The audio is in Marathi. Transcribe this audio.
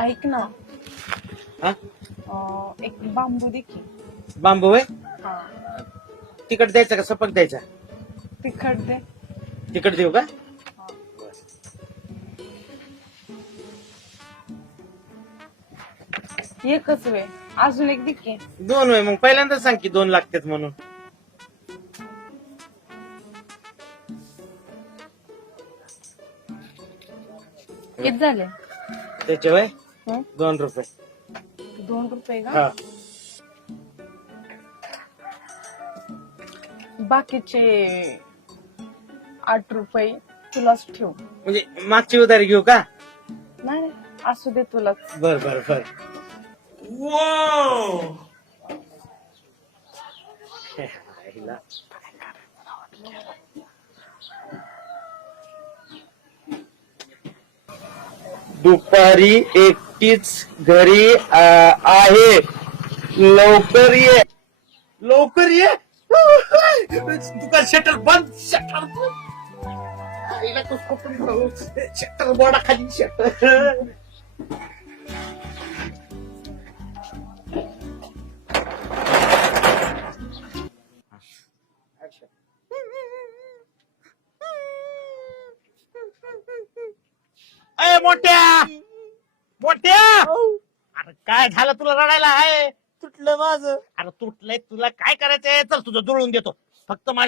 ऐक ना हा एक बांबू दे की. बांबू आहे हा तिकट द्यायचा का सपक द्यायचा तिखट दे. तिकट देऊ का हा. एकच वे अजून एक दे की. दोन होय मग पहिल्यांदा सांग की 2 लागतात म्हणून किती झाले? त्याचे वय हं? 2 रुपये 2 रुपये का? हा बाकीचे 8 रुपये तुलाच ठेव. म्हणजे मागची उधारी घेऊ का नाही असू दे तुलाच. बर बर बर दुपारी एकटीच घरी आहे लवकर ये लवकर ये दुकान शटर बंद शटर शटर बोर्डा खाली शटर अय मोठ्या मोठ्या अरे काय झालं तुला रडायला आहे तुटलं माझं. अरे तुटलंय तुला काय करायचंय चल तुझं जुळून देतो फक्त